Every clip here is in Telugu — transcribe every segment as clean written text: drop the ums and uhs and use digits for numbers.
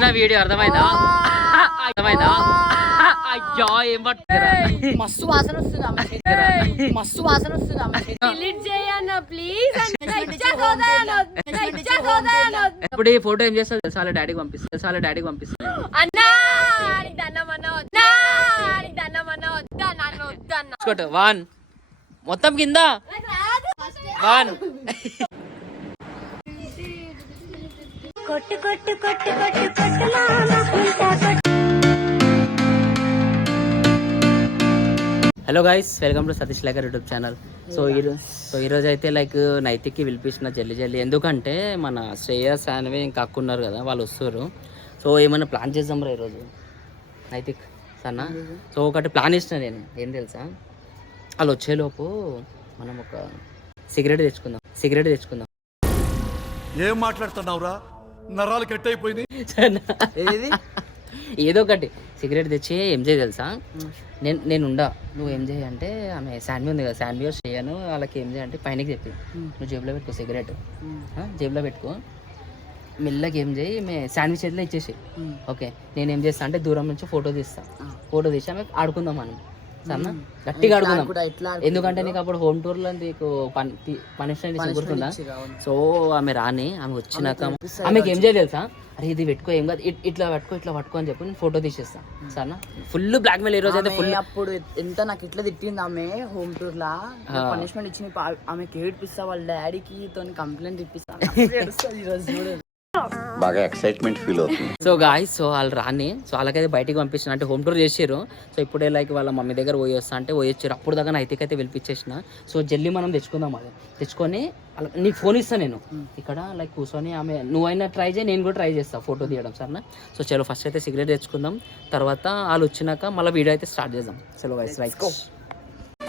చేస్తున్న వీడియో అర్థమైందా? అయ్యో ఏం పట్టుకురా, మస్తు వాసన వస్తుంది, మస్తు వాసన వస్తుంది. ఇప్పుడు ఈ ఫోటో ఏం చేస్తా తెలుసా? వాళ్ళ డాడీకి పంపిస్తా. వన్ మొత్తం కింద one hello guys, welcome to Satish lacquer YouTube channel. So ఈరోజు అయితే లైక్ నైతిక్కి పిలిపించిన జల్లి ఎందుకంటే మన శ్రేయస్ అనేవి ఇంకా అక్కున్నారు కదా, వాళ్ళు వస్తారు. సో ఏమైనా ప్లాన్ చేద్దాం రా ఈరోజు నైతిక్ సన్నా. సో ఒకటి ప్లాన్ ఇచ్చిన నేను, ఏం తెలుసా? వాళ్ళు వచ్చేలోపు మనం ఒక సిగరెట్ తెచ్చుకుందాం. ఏం మాట్లాడుతున్నావురా? నరాలు కట్ అయిపోయింది. ఏదో ఒకటి సిగరెట్ తెచ్చి ఏం చేయ తెలుసా? నేనుండా, నువ్వు ఏం చేయ అంటే ఆమె శాన్వి ఉంది కదా, శాన్వి చేయను వాళ్ళకి ఏం చేయంటే పైనకి చెప్పి నువ్వు జేబులో పెట్టుకో, సిగరెట్ జేబులో పెట్టుకో, మెల్లగా ఏం చేయి శాన్వి చేతిలో ఇచ్చేసి. ఓకే, నేనేం చేస్తా అంటే దూరం నుంచి ఫోటో తీసి ఆమె ఆడుకుందాం మనం, సరేనా? గట్టిగా ఆడుకుందాం. ఎందుకంటే నీకు అప్పుడు హోమ్ టూర్ లో నీకు పనిష్మెంట్ గుర్తుందా? సో ఆమె ఆమె వచ్చినాక ఆమెకి ఏం చేయాలి తెలుసా? అరే ఇది పెట్టుకో, ఏం కాదు, ఇట్లా పట్టుకో అని చెప్పి నేను ఫోటో తీసేస్తా, సరేనా? ఫుల్ బ్లాక్ మెయిల్ ఈ రోజు అయితే ఫుల్. అప్పుడు ఎంత నాకు ఇట్లా తిట్టింది ఆమె హోమ్ టూర్ లా, పనిష్మెంట్ ఇచ్చింది. ఆమెకి ఏడిపిస్తా, వాళ్ళ డాడీకి తోని కంప్లైంట్ ఇప్పిస్తా. బాగా ఎక్సైట్మెంట్ ఫీల్ అవుతుంది. సో గాయ్స్, సో వాళ్ళు సో వాళ్ళకైతే బయటికి పంపిస్తున్నా, అంటే హోమ్ టూర్ చేసారు. సో ఇప్పుడే లైక్ వాళ్ళ మమ్మీ దగ్గర పోయొచ్చారు. అప్పుడు దాకా నైతిక అయితే పిలిపించేసిన. సో జల్లి మనం తెచ్చుకుందాం, అది తెచ్చుకొని నీకు ఫోన్ ఇస్తాను నేను ఇక్కడ లైక్ కూర్చొని, ఆమె నువ్వైనా ట్రై చేయి, నేను కూడా ట్రై చేస్తాను ఫోటో తీయడం, సరేనా? సో చలో ఫస్ట్ అయితే సిగరెట్ తెచ్చుకుందాం, తర్వాత వాళ్ళు వచ్చినాక మళ్ళీ వీడియో అయితే స్టార్ట్ చేద్దాం. చలో guys, like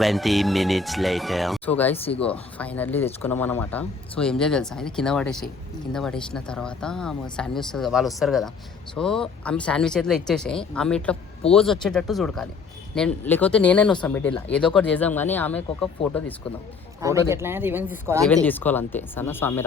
20 minutes later. So guys ఇగో ఫైనల్లీ తెచ్చుకున్నాం అనమాట. సో ఏం చేయాలి తెలుసా? ఇది కింద పడేసిన తర్వాత ఆమె శాండ్విచ్ వస్తుంది కదా, వాళ్ళు వస్తారు కదా. సో ఆమె శాండ్విచ్ చేతిలో ఇచ్చేసి ఆమె ఇట్లా పోజ్ వచ్చేటట్టు చూడకాలి. లేకపోతే నేనైనా వస్తాను మిడిల్లో, ఏదో ఒకటి చేద్దాం కానీ ఆమెకు ఒక ఫోటో తీసుకుందాం. ఈవెన్ తీసుకోవాలి అంతే, సరేనా? సో ఆమె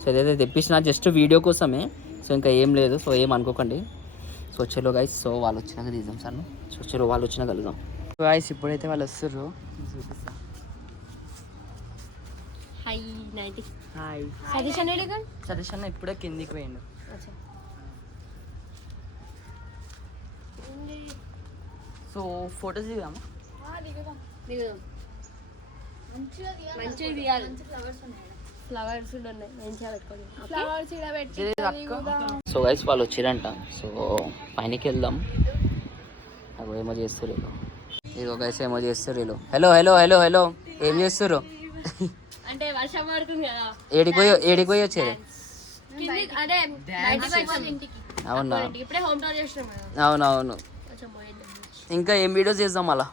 సో ఏదైతే తెప్పించిన జస్ట్ వీడియో కోసమే, సో ఇంకా ఏం లేదు. సో ఏం అనుకోకండి. సో చలో గైస్, సో వాళ్ళు వచ్చినాక తీద్దాం, సరేనా? సో చలో వాళ్ళు వచ్చినాక కలుద్దాం. గాయ్స్ ఇప్పుడైతే వాళ్ళు వస్తారు, చూపిస్తా. Hi nightie. హాయ్ సతీష్ అన్న ఇప్పుడే కిందికి పోయిండు. సో ఫొటోస్ దిగామా? మంచిగా దిగాలి. ఫ్లవర్స్ ఉన్నాయి, మంచిగా పెట్టుకోండి. సో గైస్ వాళ్ళు వచ్చిరంట. సో పైనకి వెళ్దాం. అవి ఏమో చేస్తారు ఇగో గైస్, ఏమో చేస్తారు వీళ్ళు. హలో ఏం చేస్తారు? అంటే వర్షం పడుతుంది కదా, ఏడికి పోయి వచ్చారు? అవునా? ఇప్పుడే హోమ్ టూర్ చేస్తున్నాం కదా. అవునవును. ఇంకా ఏం వీడియోస్ చేద్దాం అలా?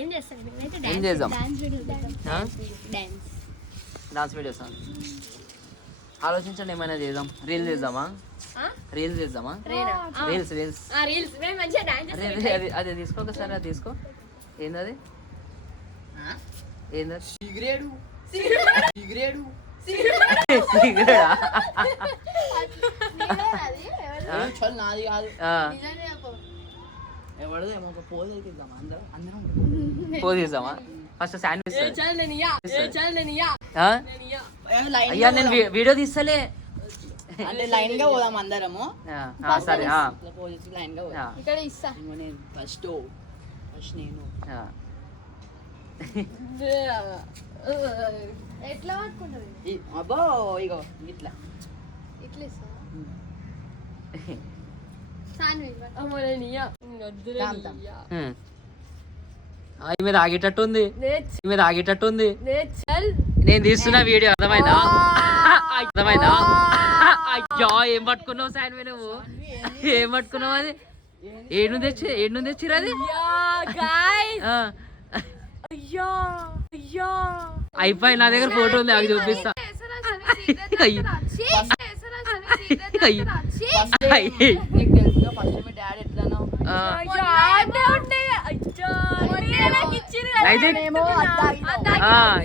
ఏం చేద్దాం? డాన్స్ వీడియోస్ ఆలోచించండి, ఏమైనా చేద్దాం. రీల్స్ చేద్దామా? అదే తీసుకో ఒకసారి, అది తీసుకో. ఏందది? పోజ్ ఇద్దామా? First sandwich. అయ్యా నేను వీడియో తీస్తలే, అంటే లైన్ గా పోదాం అందరము. సరే లైన్ గా పోదాం. ఇక్కడ ఇస్తా ఫస్ట్ నేను ఎట్లా పట్టుకుంటది? అబ్బో ఇగో ఇట్లా ఇస్తా. మీద ఆగేటట్టుంది, నేను తీస్తున్న వీడియో అర్థమైందా? అయ్యో ఏం పట్టుకున్నావు శాన్వి నువ్వు? ఏం పట్టుకున్నావు? అది ఏడు తెచ్చిరా? అది అయిపోయి నా దగ్గర ఫోటో ఉంది, అది చూపిస్తా.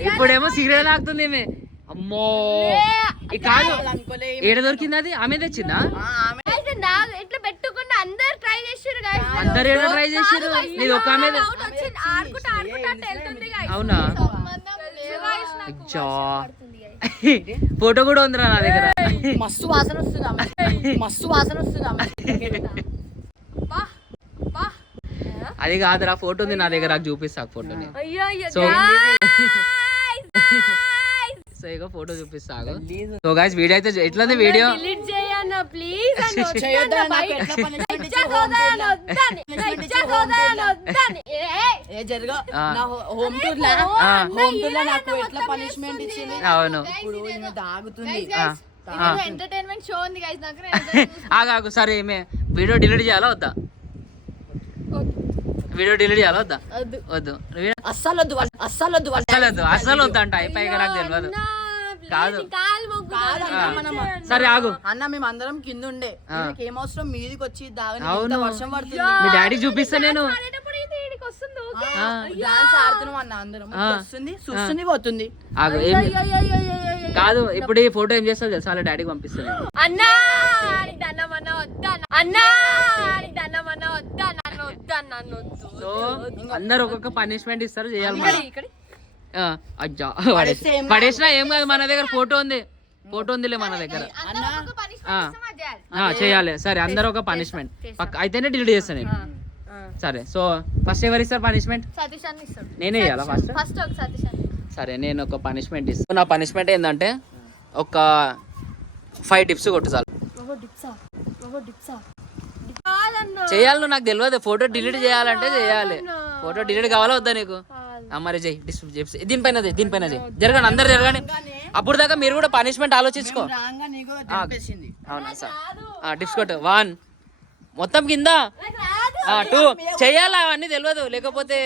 ఇప్పుడేమో సిగరెట్ తాగుతుంది ఏమే. అమ్మో కాదు, ఏడ దొరికింది? అది ఆమె తెచ్చిందా? వచ్చిందా ఇట్లా పెట్టుకుంటే అందరు ట్రై చేసారు అందరు ఏదో ట్రై చేసారు నీది ఒక ఆమె ఆడుకుంటా అంటే వెళ్తుంది guys. అవునా Guys, నాకు అచ్చా. ఫోటో కూడా ఉందిరా నా దగ్గర మస్తు వాసన వస్తుంది అమ్మ. మస్తు వాసన వస్తుంది అమ్మ. బా బా అది కాదురా ఫోటో ఉంది నా దగ్గర నాకు చూపిస్తా ఫోటోని అయ్యో అయ్యో సో guys. సో ఇక ఫోటో చూపిస్తా సో గైస్ వీడియో అయితే ఎట్లుంది వీడియో డిలీట్ చేయన్న ప్లీజ్ అని చేయొద్దు వద్దన్న నాకు బయట. ఎట్లా punishment ఇచ్చి ఇచ్చా home కోదా tour అని లా. వద్దని. ఇచ్చా home కోదా tour అని లా. వద్దని. ఏ జరగా ఆ. నా హోమ్ టూర్ లా ఆ. హోమ్ టూర్ లా నాకు ఎట్లా పనిష్మెంట్ ఇచ్చింది అవును ఇప్పుడు ఈమె తాగుతుంది ఎంటర్టైన్మెంట్ షో ఉంది గైస్ నాకు ఆగాగు సరే ఏమే వీడియో డిలీట్ చేయాలా వద్దా వీడియో డిలీట్ చేయాలా వద్దా వద్దు అస్సలు వద్దు అస్సలు వద్దు అసలు వద్దు అసలు వద్దు అంట అయిపోయి నాకు తెలియదు కాదు. సరే ఆగు అన్న మేము అందరం కింద ఉండే ఈమెకి ఏం అవసరం మీదికి వచ్చి దాగని అవును. ఇంత వర్షం పడుతుంది మీ డాడీ చూపిస్తా నేను వస్తుంది ఆ. డాన్స్ ఆడుతున్నాం అన్న అందరం ఆ. వస్తుంది చూస్తుంది పోతుంది ఆగు ఏం కాదు ఇప్పుడు ఈ ఫోటో ఏం చేస్తావు తెలుసా వాళ్ళ డాడీకి పంపిస్తాను అన్నా దండమన్న వద్దన్న అన్నా దండమన్న వద్దన్న నన్ను వద్దన్న నన్ను వద్దు సో అందరు ఒక్కొక్క పనిష్మెంట్ ఇస్తారు చేయాలి మనం. ఇక్కడ ఆ, అజ్జా పడేస్తే ఏం పడేసినా ఏం కాదు మన దగ్గర ఫోటో ఉంది ఫోటో ఉందిలే మన దగ్గర చేయాలి సరే అందరు ఒక పనిష్మెంట్ అయితేనే డిలీట్ చేస్తాను నేను సరే సో ఫస్ట్ ఎవరు ఇస్తారు పనిష్మెంట్ సతీష్ అన్న ఇస్తాడు నేనే ఇవ్వాలా ఫస్ట్ ఫస్ట్ ఒక సతీష్ అన్న సరే నేను ఒక పనిష్మెంట్ ఇస్తాను నా పనిష్మెంట్ ఏంటంటే ఒక 5 టిప్స్ కొట్టు చాలు చేయాలి నువ్వు నాకు తెలియదు ఫోటో డిలీట్ చేయాలంటే చేయాలి ఫోటో డిలీట్ కావాలా వద్దా నీకు మరి చెయ్యి దీనిపైన దీనిపైన చెయ్యి జరగండి అందరు జరగండి అప్పుడు దాకా మీరు కూడా పనిష్మెంట్ ఆలోచించుకో రాంగా నీకు తెంపేసింది అవునా సార్ టిప్స్ కొట్టు 1 మొత్తం కింద 2 చెయ్యాలా అవన్నీ తెలియదు లేకపోతే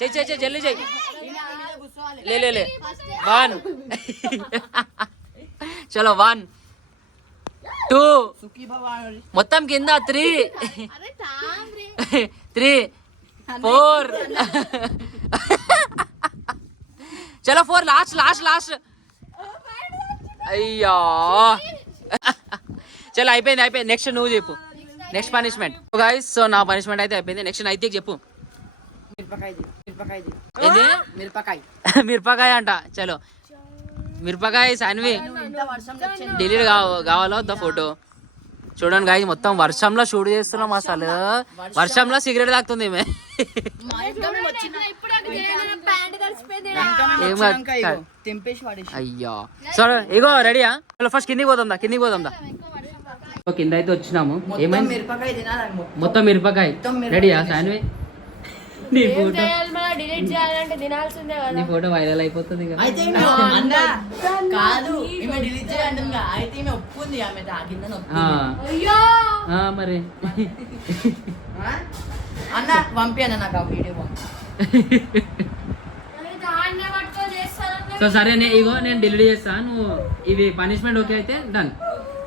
చెయ్యి జల్లి చెయ్యి లే 1 చలో 1 2 మొత్తం కింద 3 4 చలో 4 లాస్ట్ అయ్యా చలో అయిపోయింది నెక్స్ట్ నువ్వు చెప్పు నెక్స్ట్ పనిష్మెంట్ గైస్ సో నా పనిష్మెంట్ అయితే అయిపోయింది నెక్స్ట్ నైతిక్ చెప్పు ఏంది మిరపకాయ అంట చలో మిరపకాయ సాన్వి డిలీట్ కావాలో వద్దా ఫోటో చూడండి గాయస్ మొత్తం వర్షంలో షూట్ చేస్తున్నాం అసలు వర్షంలో సిగరెట్ తాగుతుంది ఈమె. ఏం కాదు. తెంపేసి వాడేసి అయ్యా సరే ఇగో రెడీయా ఫస్ట్ కిందికి పోదాందా కింద అయితే వచ్చినాము ఏమైంది మిరపకాయ తినాలి మొత్తం మిరపకాయ రెడీయా సాన్వి నీ ఫోటో డిలీట్ చేయాలంటే తినాల్సిందే నీ కదా ఫోటో వైరల్ అయిపోతుంది కదా అయితే అన్న కాదు ఈమె డిలీట్ చేయండి అయితే ఈమె ఒప్పుకుంది ఆమె తాగిందని ఒప్పుకుంది అయ్యో మరి అన్న పంపి అన్న నాకు ఆ వీడియో పంపి దాన్నే పట్టుకొని చేస్తాను సో సరే ఇగో నేను డిలీట్ చేస్తాను నువ్వు ఇది పనిష్మెంట్ ఓకే అయితే డన్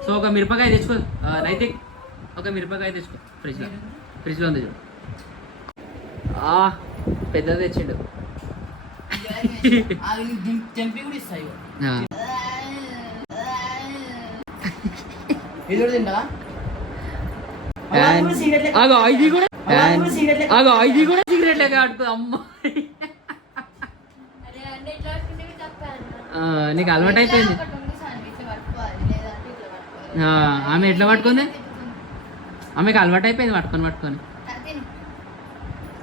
సో ఒక మిరపకాయ తెచ్చుకో నైతిక్ ఒక మిరపకాయ తెచ్చుకో ఫ్రిడ్జ్లో ఉంది చూడు పెద్దది తెచ్చిండు తెంపి కూడా ఇస్తాయి ఇది కూడా తింటా ఇది కూడా సిగరెట్ లేక ఆడుతుంది అమ్మ అరే అంటే ఇట్లా పట్టుకుంటే తప్ప నీకు అలవాటు అయిపోయింది ఆమె ఎట్లా పట్టుకుంది ఆమెకు అలవాటు అయిపోయింది పట్టుకొని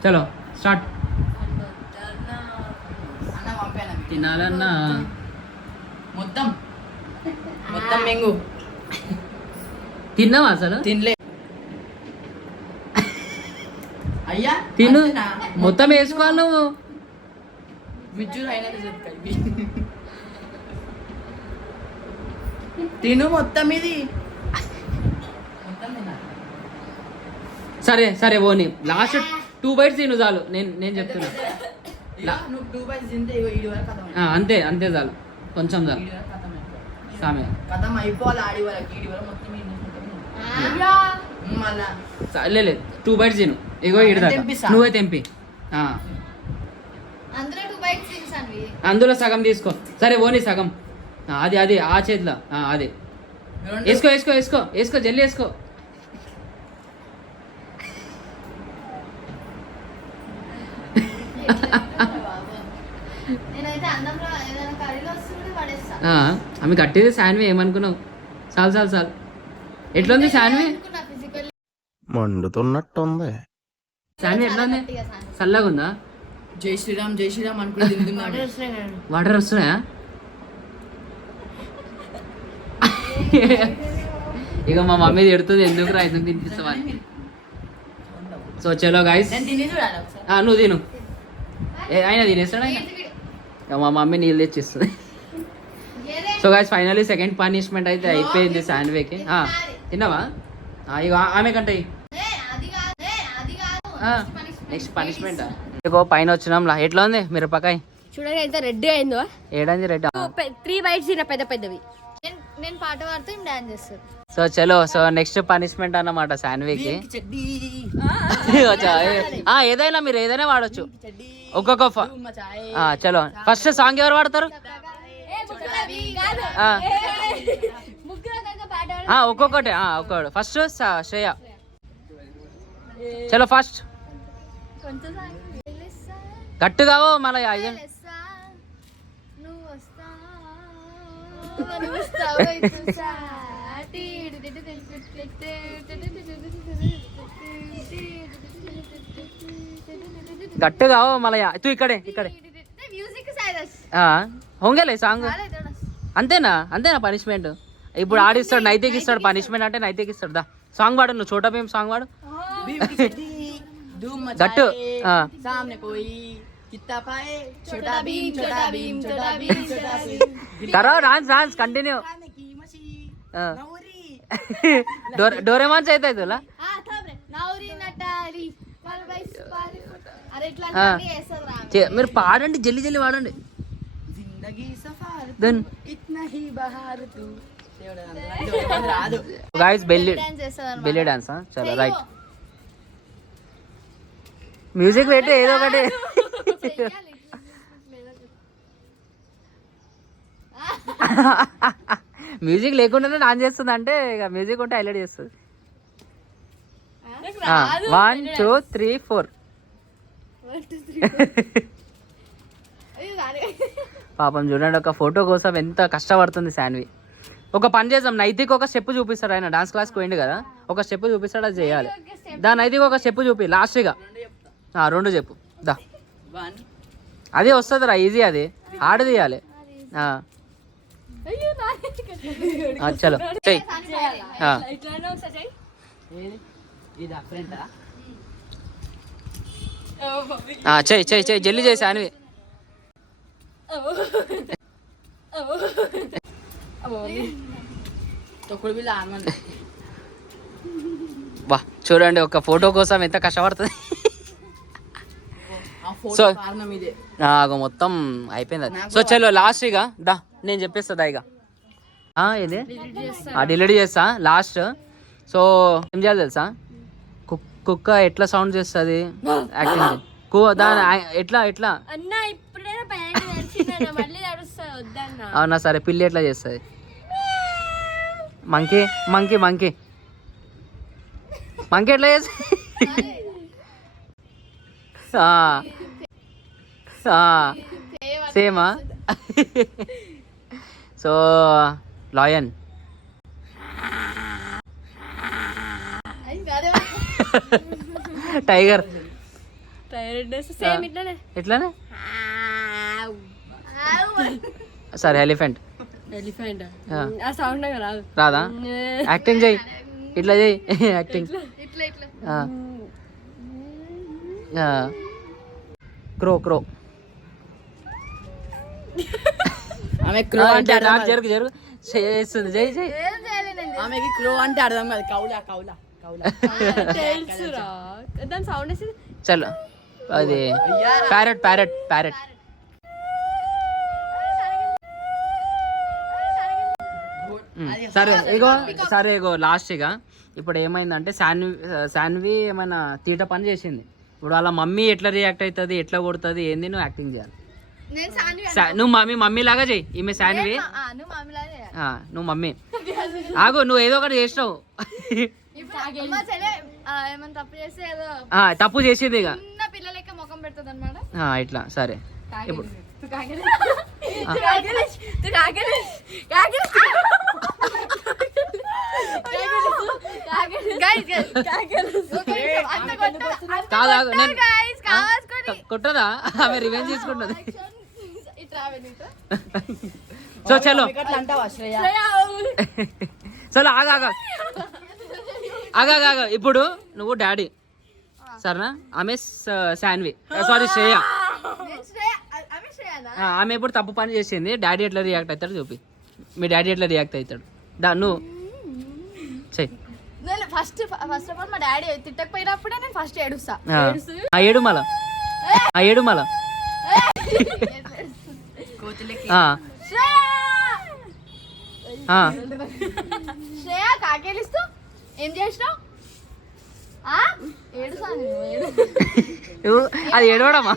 చలో స్టార్ట్ అన్న పంపాను తినాలన్నా మొత్తం మెంగు తిన్నావా అసలు తినలే అయ్యా తిను అంతేనా? మొత్తం వేసుకోవాలి నువ్వు మిజ్జూరు అయినది చెప్పి తిను మొత్తం ఇది మొత్తం తిన్నా సరే ఓని లాస్ట్ 2 బైట్స్ తిను చాలు నేను చెప్తున్నా నువ్వు 2 బైట్స్ తింటే ఇగో ఈడి వరకు కథం అంతే చాలు కొంచెం చాలు ఈడి వరకు కథం అయిపోవాలి. సామె కథం అయిపోవాలి ఆడి వరకు ఈడి వరకు మొత్తం ఈడి అయ్యో మళ్ళా లేదు 2 బైట్స్ తిను ఇగో ఈడ దాకా తెంపిస్తా. నువ్వే తెంపి అందులో 2 బైట్స్ తినసాను అందులో సగం తీసుకో సరే ఓని సగం అది ఆ చేతిలో అది రెండు వేసుకో జల్లి వేసుకో నేనైతే అన్నంలో ఏదైనా కర్రీలో వస్తుంటే పడేస్తా. ఆమె కట్టేది శాన్వి, ఏమనుకున్నావు? చాలు చాలు చాలు. ఎట్లుంది శాన్వి? ఫిజికల్ మండుతున్నట్టుంది. శాన్వి ఎట్లుంది? చల్లగా ఉందా? జై శ్రీరామ్ అనుకుని తింటున్నాడు. వాటర్ వస్తున్నాయా? ఇక మా మమ్మీ తిడుతుంది, ఎందుకు తినిపిస్తావా? సో చలో గైస్, నువ్వు తిను. ఆయన తినేస్తాడు ఆయన. ఇక మా మమ్మీ నీళ్ళు తెచ్చిస్తుంది. So guys finally second punishment అయితే అయిపోయింది శాన్వికి. తిన్నావా? ఇక ఆమె కంటే నెక్స్ట్ పనిష్మెంట్ ఇగో పైన వచ్చినాం. ఎట్లా ఉంది మిరపకాయ? చూడగా ఎంత రెడ్ అయిందో. ఏడాది రెడ్. 3 బైట్స్ తిన పెద్ద పెద్దవి. నేను పాట పాడుతూ డాన్స్ చేస్తాను. సో చలో, సో నెక్స్ట్ పనిష్మెంట్ అన్నమాట శాన్వికి. ఏదైనా మీరు ఏదైనా వాడచ్చు, ఒక్కొక్క. చలో ఫస్ట్ సాంగ్ ఎవరు వాడతారు? ఒక్కొక్కటి ఒక్కొక్కటి. ఫస్ట్ శ్రేయ. చలో ఫస్ట్ గట్టుగా మళ్ళీ గట్టుగా మళ్ళీ తూ ఇక్కడే హొంగలే సాంగ్. అంతేనా పనిష్మెంట్? ఇప్పుడు ఆడిస్తాడు, నైతికి ఇస్తాడు పనిష్మెంట్ అంటే నైతికి ఇస్తాడు. దా సాంగ్ వాడు, నువ్వు చోటా భీమ్ సాంగ్ వాడు. గట్టు డాన్స్ కంటిన్యూ. డోరేమాన్స్ అయితే తులా మీరు పాడండి, జల్లి జల్లి వాడండి. Guys belly dance. చలో రైట్, మ్యూజిక్ పెట్టి ఏదో ఒకటి. మ్యూజిక్ లేకుండానే డాన్స్ చేస్తుంది అంటే ఇక మ్యూజిక్ ఉంటే హైలైట్ చేస్తుంది. 1 2 3 4. పాపం చూడండి, ఒక ఫోటో కోసం ఎంత కష్టపడుతుంది శాన్వి. ఒక పని చేద్దాం, నైతిక్ ఒక స్టెప్ చూపిస్తాడు. ఆయన డాన్స్ క్లాస్కి పోయింది కదా, ఒక స్టెప్ చూపిస్తాడు, అది చేయాలి. దాని నైతిక్ ఒక స్టెప్ చూపి లాస్ట్గా. 2 చెప్పు దా. అదే వస్తుంది రా, ఈజీ. అది ఆడ తీయాలి. చలో చెయ్యి. చెయ్యి జల్లి చేసి శాన్వి. వా చూడండి, ఒక ఫోటో కోసం ఎంత కష్టపడుతుంది. సో మొత్తం అయిపోయింది. సో చలో లాస్ట్ ఇక దా, నేను చెప్పేస్తా ఇక. ఇది డిలీట్ చేస్తా లాస్ట్. సో ఏం చేయాలి తెలుసా? కుక్క ఎట్లా సౌండ్ చేస్తుంది యాక్టింగ్, దాని ఎట్లా అవునా? సరే, పిల్లి ఎట్లా చేస్తుంది? మంకీ ఎట్లా చేస్తుంది? సేమా? సో లయన్ టైగర్ ఎట్లానే? సరే ఎలిఫెంట్ రాదా? యాక్టింగ్ చెయ్యి, ఇట్లా చెయ్యి యాక్టింగ్. క్రో ఆమె క్రో అంటే జరుగు చేస్తుంది. జై ఆమెకి క్రో అంటే అర్థం కాదు. కౌలా చలో అది ప్యారెట్. సరే ఇగో లాస్ట్ ఇక. ఇప్పుడు ఏమైందంటే శాన్వి ఏమైనా తీట పని చేసింది. ఇప్పుడు వాళ్ళ మమ్మీ ఎట్లా రియాక్ట్ అవుతుంది, ఎట్లా కొడుతుంది, ఏంది, నువ్వు యాక్టింగ్ చేయాలి. నువ్వు మమ్మీ లాగా చెయ్యి. ఈమె శాన్వి, నువ్వు మమ్మీ. ఆగు, నువ్వు ఏదో ఒకటి చేసినావు. తప్పు చేసింది ఇక. అవుతుంది అనమాట. ఇట్లా సరే ఇప్పుడు కాదు నేను కొట్టదా ఆమె రివెంజ్ తీసుకుంటుంది. సో చలో అట్లా అంటావా శ్రేయ? చలో ఆగా ఇప్పుడు నువ్వు డాడీ సరేనా, ఆమె శాన్వి సారీ శ్రేయ. ఆమె ఇప్పుడు తప్పు పని చేసింది, డాడీ ఎట్లా రియాక్ట్ అవుతాడు చూపి. మీ డాడీ ఎట్లా రియాక్ట్ అవుతాడు నువ్వు చెయ్యి. ఫస్ట్ ఆఫ్ ఆల్ మా డాడీ తిట్టకపోయినప్పుడే నేను ఫస్ట్ ఏడుస్తా. ఏడు మళ్ళా శ్రేయ కాకేలిస్తూ ఏం చేసినావు? అది ఏడవడమా?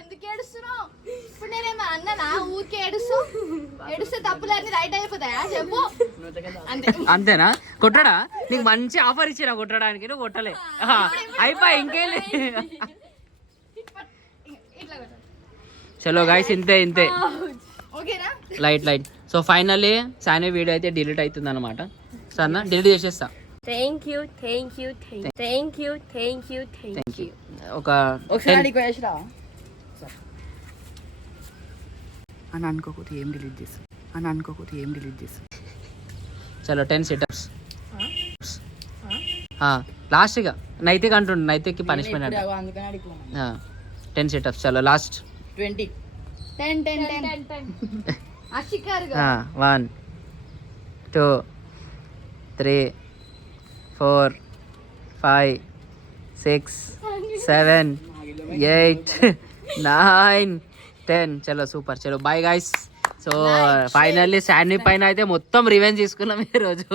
ఎందుకు ఏడుస్తున్నావు? ఇప్పుడు నేనేమో అన్నానా ఊరికే ఏడుస్తే తప్పులన్నీ రైట్ అయిపోతాయా చెప్పు? అంతేనా? కొట్టడా? నీకు మంచి ఆఫర్ ఇచ్చినా కొట్టడానికి, నువ్వు కొట్టలే. అయిపోయి ఇంకేం చలో గాయస్, ఇంతే ఓకేనా? Light. So finally Sane video అయితే డిలీట్ అవుతుంది అనమాట. సరేనా, డిలీట్ చేసేస్తా. థ్యాంక్ యూ ఒక ఒకసారి అడిగి వేసిరా అని అనుకోకపోతే ఏం డిలీట్ చేస్తా. చలో 10 సిటప్స్ లాస్ట్గా నైతిక్ అంటుండే, నైతిక్కి పనిష్మెంట్ అంటే అందుకని అడిగి 10 సిటప్స్. చలో లాస్ట్ 20 1 2 3 4 5 6 7 8 9 10. చలో సూపర్. చలో bye guys. So finally Saanvi పైన అయితే మొత్తం రివెంజ్ తీసుకున్నాం ఈరోజు.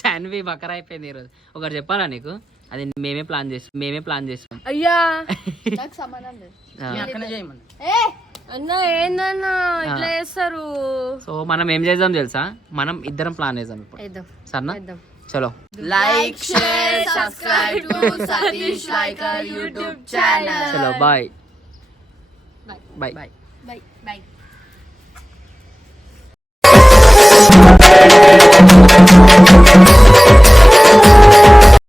శాన్వి బకరా అయిపోయింది ఈరోజు. ఒకటి చెప్పాలా నీకు, అది మేమే ప్లాన్ చేసాం. అయ్యా నాకు సంబంధం లేదు. అక్కనే చేయమని అన్నా ఏందన్నా ఇట్లా చేస్తారు? సో మనం ఏం చేద్దాం తెలుసా, మనం ఇద్దరం ప్లాన్ చేద్దాం ఇప్పుడు. సరేనా? చలో like share subscribe to Satish liker YouTube channel. చలో బాయ్. బై